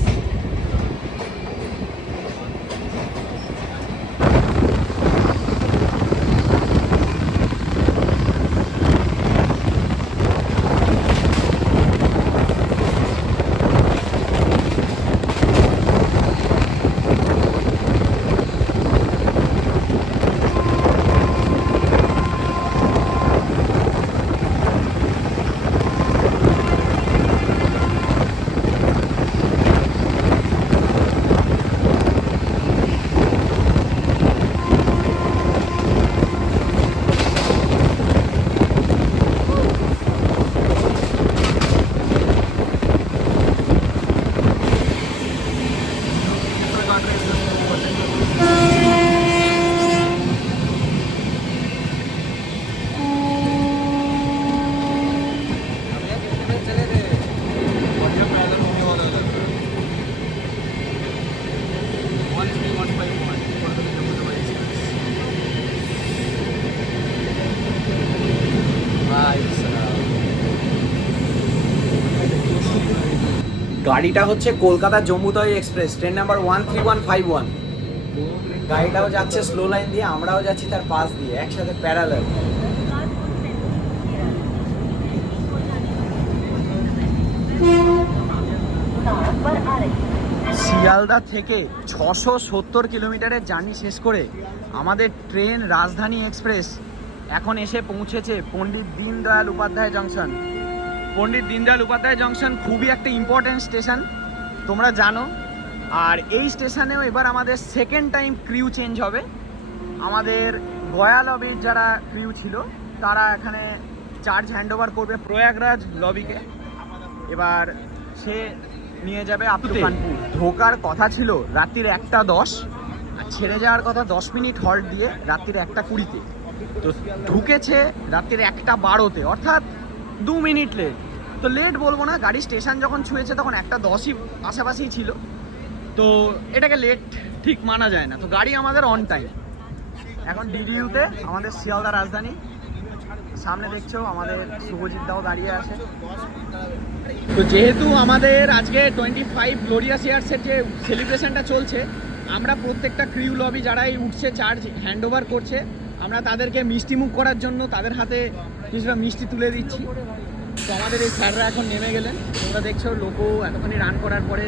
গাড়িটা হচ্ছে কলকাতা জম্মুতাওয়াই এক্সপ্রেস, ট্রেন নাম্বার 13151। গাড়িটাও যাচ্ছে স্লো লাইন দিয়ে, আমরাও যাচ্ছি তার পাশ দিয়ে, একসাথে প্যারালাল। শিয়ালদা থেকে 670 কিলোমিটারের জার্নি শেষ করে আমাদের ট্রেন রাজধানী এক্সপ্রেস এখন এসে পৌঁছেছে পণ্ডিত দীনদয়াল উপাধ্যায় জংশন। পণ্ডিত দীনদয়াল উপাধ্যায় জংশন খুবই একটা ইম্পর্টেন্ট স্টেশন, তোমরা জানো। আর এই স্টেশনেও এবার আমাদের সেকেন্ড টাইম ক্রিউ চেঞ্জ হবে। আমাদের গয়া লবির যারা ক্রিউ ছিল তারা এখানে চার্জ হ্যান্ডওভার করবে প্রয়াগরাজ লবিকে। এবার সে নিয়ে যাবে আপ টু কানপুর। ঢোকার কথা ছিল রাত্রির 1:10 আর ছেড়ে যাওয়ার কথা 10 মিনিট হল্ট দিয়ে রাত্রির 1:20-তে। তো ঢুকেছে রাত্রির 1:12-তে, অর্থাৎ 2 মিনিট লেট। তো লেট বলবো না, গাড়ি স্টেশন যখন ছুঁয়েছে তখন 1:10-ই পাশাপাশি ছিল, তো এটাকে লেট ঠিক মানা যায় না। তো গাড়ি আমাদের অন টাইম। এখন ডিডিইউতে আমাদের শিয়ালদা রাজধানী, সামনে দেখছো আমাদের শুভজিৎ দাও দাঁড়িয়ে আছে। তো যেহেতু আমাদের আজকে 25 গ্লোরিয়াস ইয়ার্সের যে সেলিব্রেশনটা চলছে, আমরা প্রত্যেকটা ক্রিউ লবি যারাই উঠছে চার্জ হ্যান্ডওভার করছে, আমরা তাদেরকে মিষ্টি মুখ করার জন্য তাদের হাতে কিছুটা মিষ্টি তুলে দিচ্ছি। তো আমাদের এই স্যাররা এখন নেমে গেলেন। তোমরা দেখছো লোকো এতখানি রান করার পরে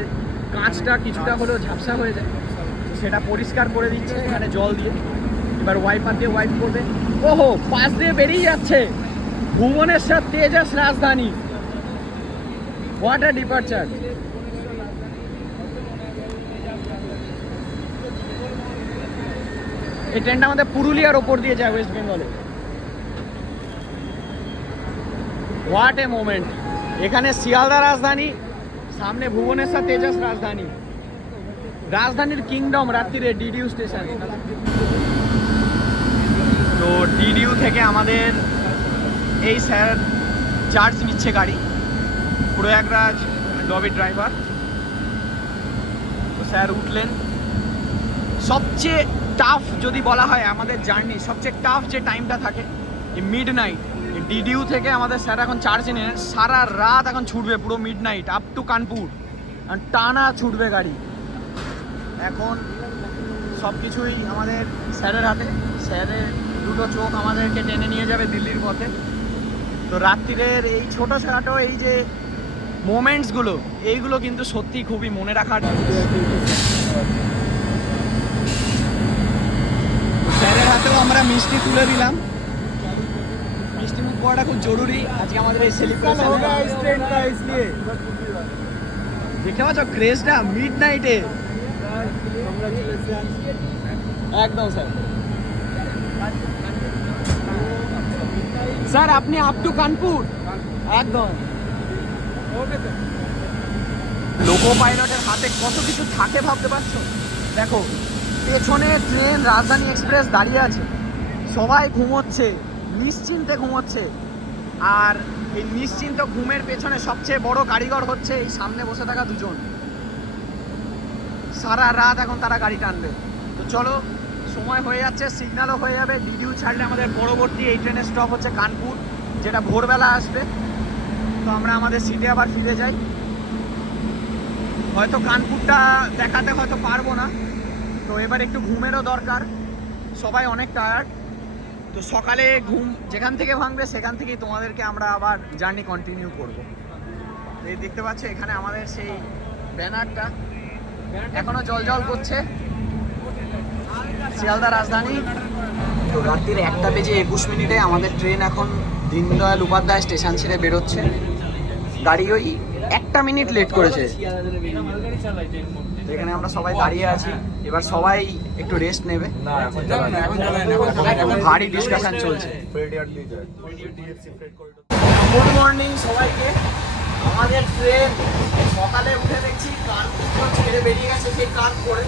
কাঁচটা কিছুটা হলেও ঝাপসা হয়ে যায়, তো সেটা পরিষ্কার করে দিচ্ছে এখানে জল দিয়ে। এবার ওয়াইপার দিয়ে ওয়াইপ করবে। ওহো, পাশ দিয়ে বেরিয়ে যাচ্ছে ভুবনেশ্বর তেজাস রাজধানী। What a departure. এই ট্রেনটা আমাদের পুরুলিয়ার ওপর দিয়ে যায় ওয়েস্ট বেঙ্গলে। What a moment. এখানে শিয়ালদা রাজধানী, সামনে ভুবনেশ্বর তেজাস রাজধানী, রাজধানীর কিংডম রাত্রিরে ডিডিইউ স্টেশন। তো ডিডিইউ থেকে আমাদের এই স্যার চার্জ নিচ্ছে গাড়ি, প্রয়াগরাজ লবি ড্রাইভার। তো স্যার উঠলেন। সবচেয়ে টাফ যদি বলা হয় আমাদের জার্নি, সবচেয়ে টাফ যে টাইমটা থাকে এই মিড নাইট। ডিডিইউ থেকে আমাদের স্যার এখন চার্জ নিয়ে সারা রাত এখন ছুটবে, পুরো mid night up to Kanpur, টানা ছুটবে গাড়ি। এখন সব কিছুই আমাদের স্যারের হাতে। স্যারের দুটো চোখ আমাদেরকে টেনে নিয়ে যাবে দিল্লির পথে। তো রাত্রিরের এই ছোটোখাটো এই যে মোমেন্টসগুলো, এইগুলো কিন্তু সত্যি খুবই মনে রাখার। স্যারের হাতেও আমরা মিষ্টি তুলে দিলাম। মিষ্টি মুখ করাটা খুব জরুরি আজকে আমাদের এই সেলিব্রেশন। দেখতে পাচ্ছ ক্রেজটা মিড নাইটে। একদম স্যার। স্যার আপনি আপ টু কানপুর একদম। লোকো পাইলটের হাতে কত কিছু থাকে ভাবতে পারছো। দেখো পেছনে ট্রেন রাজধানী এক্সপ্রেস দাঁড়িয়ে আছে, সবাই ঘুমোচ্ছে, নিশ্চিন্তে ঘুমোচ্ছে। আর এই নিশ্চিন্ত ঘুমের পেছনে সবচেয়ে বড় কারিগর হচ্ছে এই সামনে বসে থাকা দুজন। সারা রাত এখন তারা গাড়ি টানবে। তো চলো, সময় হয়ে যাচ্ছে, সিগন্যালও হয়ে যাবে। ডিডিইউ ছাড়লে আমাদের পরবর্তী এই ট্রেনের স্টপ হচ্ছে কানপুর, যেটা ভোরবেলা আসবে। তো আমরা আমাদের সিটে আবার ফিরে যাই। হয়তো কানপুরটা দেখাতে হয়তো পারবো না, তো এবার একটু ঘুমেরও দরকার, সবাই অনেক টায়ার্ড। তো সকালে ঘুম যেখান থেকে ভাঙবে সেখান থেকেই তোমাদেরকে আমরা আবার জার্নি কন্টিনিউ করবো। এই দেখতে পাচ্ছ এখানে আমাদের সেই ব্যানারটা এখনো জল করছে, শিয়ালদা রাজধানী। তো রাত্রির 1:21 আমাদের ট্রেন এখন দীনদয়াল উপাধ্যায় স্টেশন ছেড়ে বেরোচ্ছে। গাড়ি ওই 1 মিনিট লেট করেছে। এখানে আমরা সবাই দাঁড়িয়ে আছি, এবার সবাই একটু রেস্ট নেবে। ভারী ডিসকাশন চলছে। গুড মর্নিং সবাইকে। আমাদের ট্রেন সকালে উঠে দেখছি কানপুর ছেড়ে বেরিয়ে গেছে সেই কানপুরে,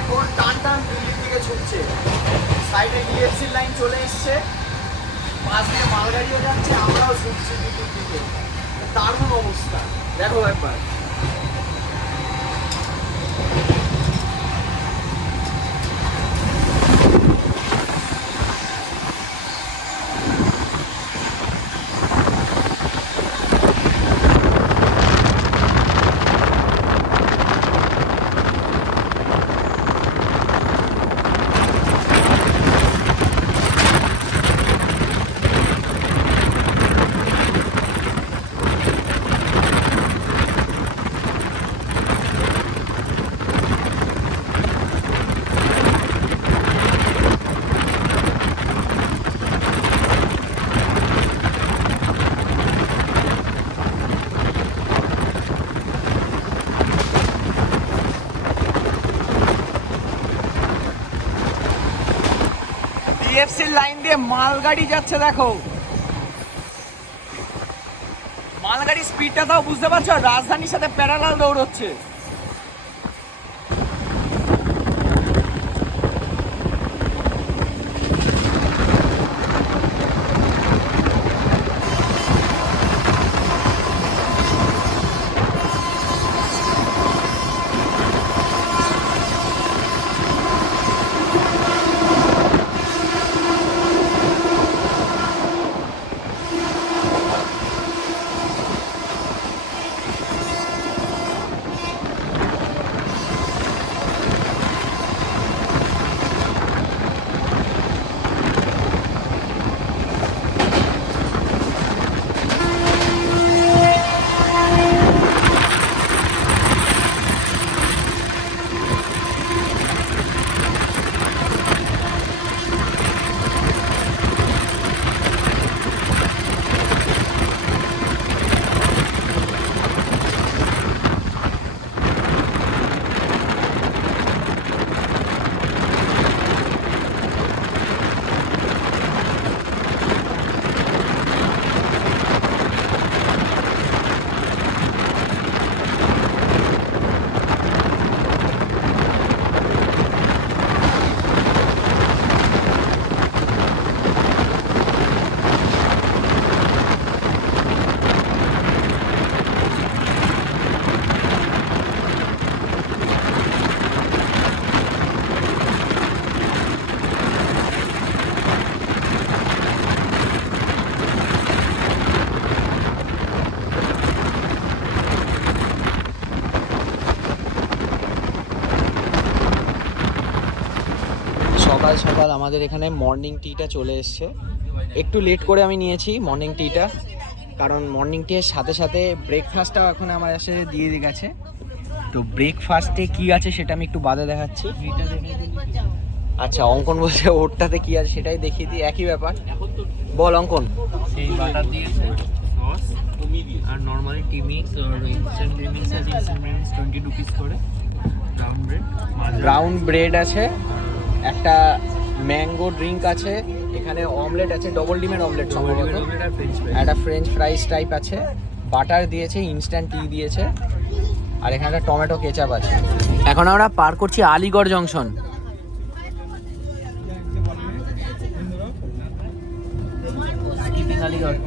এখন টান দিল্লির দিকে ছুটছে। সাইডে ডিএফসি লাইন চলে এসছে, পাশ দিয়ে মালগাড়িও যাচ্ছে, আমরাও ছুটছি দিল্লির দিকে। দারুণ অবস্থা দেখো একবার। মালগাড়ি যাচ্ছে, দেখো মালগাড়ির স্পিডটা তাও বুঝতে পারছো, রাজধানীর সাথে প্যারালাল দৌড়চ্ছে। সকাল সকাল আমাদের এখানে মর্নিং টিটা চলে এসছে। একটু লেট করে আমি নিয়েছি মর্নিং টিটা, কারণ মর্নিং টির সাথে সাথে ব্রেকফাস্টটাও এখন আমার এসে দিয়ে গেছে। তো ব্রেকফাস্টে কি আছে সেটা আমি একটু বাদে দেখাচ্ছি। আচ্ছা, অঙ্কন বলছে ওরটাতে কি আছে সেটাই দেখিয়ে দিই, একই ব্যাপার। বল অঙ্কন। সেই বাটার দিয়েছে, সস আর নর্মালি টি মিক্স আর ইনস্ট্যান্ট প্রিমিক্স আছে, ইনস্ট্যান্ট প্রিমিক্স 20 রুপিস করে। ব্রাউন ব্রেড আছে, একটা ম্যাঙ্গো ড্রিঙ্ক আছে, এখানে অমলেট আছে, ডবল ডিমের অমলেট সম্ভবত, একটা ফ্রেঞ্চ ফ্রাইস টাইপ আছে, বাটার দিয়েছে, ইনস্ট্যান্ট টি দিয়েছে, আর এখানে একটা টমেটো কেচাপ আছে। এখন আমরা পার করছি আলিগড় জংশন। আলিগড়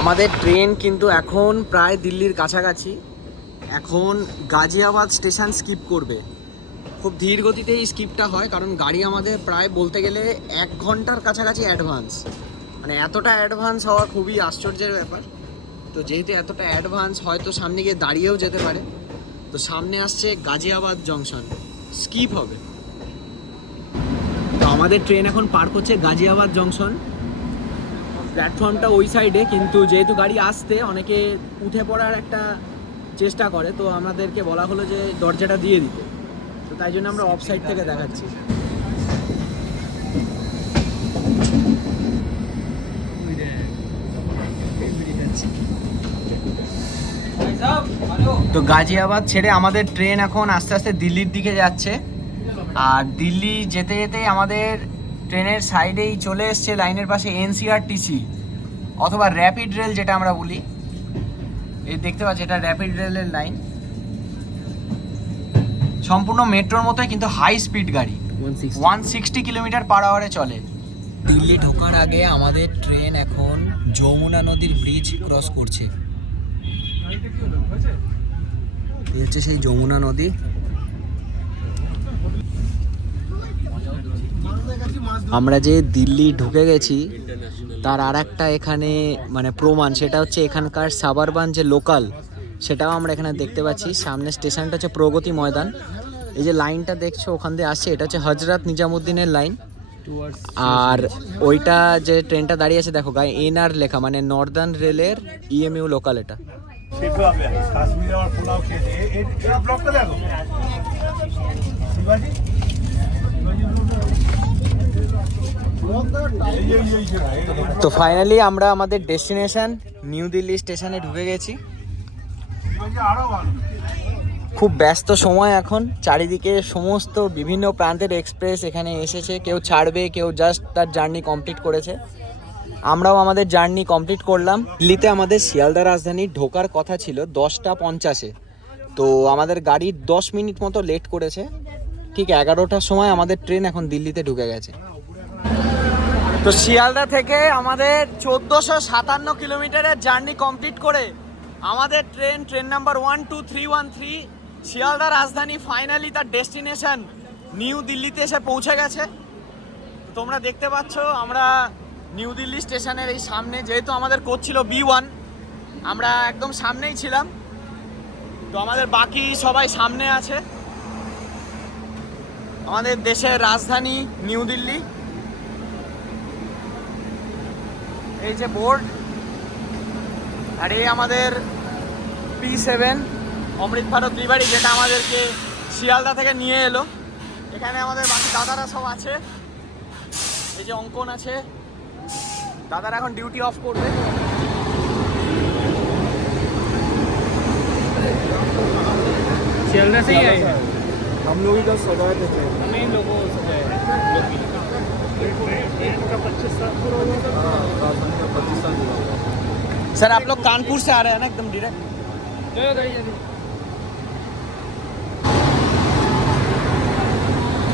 আমাদের ট্রেন কিন্তু এখন প্রায় দিল্লির কাছাকাছি। এখন গাজিয়াবাদ স্টেশন স্কিপ করবে। খুব ধীর গতিতে এই স্কিপটা হয়, কারণ গাড়ি আমাদের প্রায় বলতে গেলে 1 ঘন্টার কাছাকাছি অ্যাডভান্স। মানে এতটা অ্যাডভান্স হওয়া খুবই আশ্চর্যের ব্যাপার। তো যেহেতু এতটা অ্যাডভান্স, হয়তো সামনে গিয়ে দাঁড়িয়েও যেতে পারে। তো সামনে আসছে গাজিয়াবাদ জংশন, স্কিপ হবে। তো আমাদের ট্রেন এখন পার করছে গাজিয়াবাদ জংশন। প্ল্যাটফর্মটা ওই সাইডে, কিন্তু যেহেতু গাড়ি আসতে অনেকে উঠে পড়ার একটা চেষ্টা করে, তো আমাদেরকে বলা হলো যে দরজাটা দিয়ে দিতে। তো তাই জন্য আমরা অফ সাইড থেকে দেখাচ্ছি। তো গাজিয়াবাদ ছেড়ে আমাদের ট্রেন এখন আস্তে আস্তে দিল্লির দিকে যাচ্ছে। আর দিল্লি যেতে যেতে আমাদের ট্রেনের সাইডেই চলে এসছে লাইনের পাশে এনসিআরটিসি অথবা র্যাপিড রেল, যেটা আমরা বলি। এই দেখতে পাচ্ছি, এটা র্যাপিড রেলের লাইন, সম্পূর্ণ মেট্রোর মতোই, কিন্তু হাই স্পিড গাড়ি, 160 কিলোমিটার পার আওয়ারে চলে। দিল্লি ঢোকার আগে আমাদের ট্রেন এখন যমুনা নদীর ব্রিজ ক্রস করছে। এই হচ্ছে সেই যমুনা নদী। আমরা যে দিল্লি ঢুকে গেছি তার আর একটা এখানে মানে প্রমাণ, সেটা হচ্ছে এখানকার সাবারবান যে লোকাল, সেটাও আমরা এখানে দেখতে পাচ্ছি। সামনে স্টেশনটা হচ্ছে প্রগতি ময়দান। এই যে লাইনটা দেখছো ওখান দিয়ে আসছে, এটা হচ্ছে হজরত নিজামুদ্দিনের লাইন। আর ওইটা যে ট্রেনটা দাঁড়িয়ে আছে দেখো গায়ে এনআর লেখা, মানে নর্দার্ন রেলের ইএমইউ লোকাল এটা। কাশ্মীরে আমার পোলাও খেয়েছে এই ব্লকটা দেখো শিবাজি তো ফাইনালি আমরা আমাদের ডেস্টিনেশন নিউ দিল্লি স্টেশনে ঢুকে গেছি। আরো ভালো। খুব ব্যস্ত সময় এখন, চারিদিকে সমস্ত বিভিন্ন প্রান্তের এক্সপ্রেস এখানে এসেছে, কেউ ছাড়বে, কেউ জাস্ট তার জার্নি কমপ্লিট করেছে। আমরাও আমাদের জার্নি কমপ্লিট করলাম। দিল্লিতে আমাদের শিয়ালদা রাজধানী ঢোকার কথা ছিল 10:50-এ, তো আমাদের গাড়ি 10 মিনিট মতো লেট করেছে। ঠিক 11টার সময় আমাদের ট্রেন এখন দিল্লিতে ঢুকে গেছে। তো শিয়ালদা থেকে আমাদের 1457 কিলোমিটারের জার্নি কমপ্লিট করে আমাদের ট্রেন নাম্বার 12313 শিয়ালদা রাজধানী ফাইনালি তার ডেস্টিনেশন নিউ দিল্লিতে এসে পৌঁছে গেছে। তোমরা দেখতে পাচ্ছ আমরা নিউ দিল্লি স্টেশনের এই সামনে, যেহেতু আমাদের কোচ ছিল B1, আমরা একদম সামনেই ছিলাম। তো আমাদের বাকি সবাই সামনে আছে। আমাদের দেশের রাজধানী নিউ দিল্লি, এই যে বোর্ড, আর এই আমাদের P7 অমৃত ভারত লিভারি, যেটা আমাদেরকে শিয়ালদা থেকে নিয়ে এলো। এখানে আমাদের বাকি দাদারা সব আছে, এই যে অঙ্কন আছে, দাদারা এখন ডিউটি অফ করবে। শিয়ালদা से ही आए हैं हम लोग इधर सवार थे। हम इन लोगों से गए हैं सर आप लोग कानपुर से आ रहे हैं ना एकदम डायरेक्ट? चलो गाड़ी जल्दी।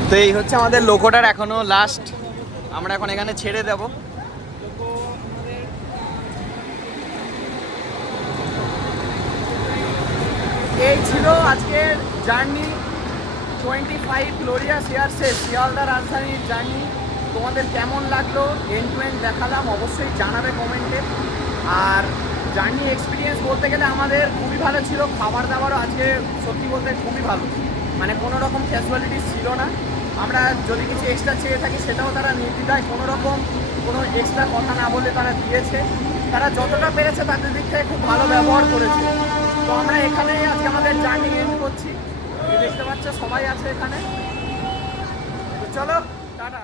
তো এই হচ্ছে আমাদের লোকোটার এখনো লাস্ট, আমরা এখন এখানে ছেড়ে দেব। এই ছিল আজকের জার্নি 25 গ্লোরিয়াস ইয়ার্সের শিয়ালদা রাজধানীর জার্নি। তোমাদের কেমন লাগলো, এন্ড টু এন্ড দেখালাম, অবশ্যই জানাবে কমেন্টে। আর জার্নি এক্সপিরিয়েন্স বলতে গেলে আমাদের খুবই ভালো ছিল, খাবার দাবারও আজকে সত্যি বলতে খুবই ভালো, মানে কোনো রকম ক্যাজুয়ালিটিস ছিল না। আমরা যদি কিছু এক্সট্রা চেয়ে থাকি সেটাও তারা নির্দ্বিধায় কোনো রকম কোনো এক্সট্রা কথা না বলে তারা দিয়েছে। তারা যতটা পেরেছে তাদের দিক থেকে খুব ভালো ব্যবহার করেছে। তো আমরা এখানেই আজকে আমাদের জার্নি এন্ড করছি। দেখতে পাচ্ছ সবাই আছে এখানে। তো চলো টাটা।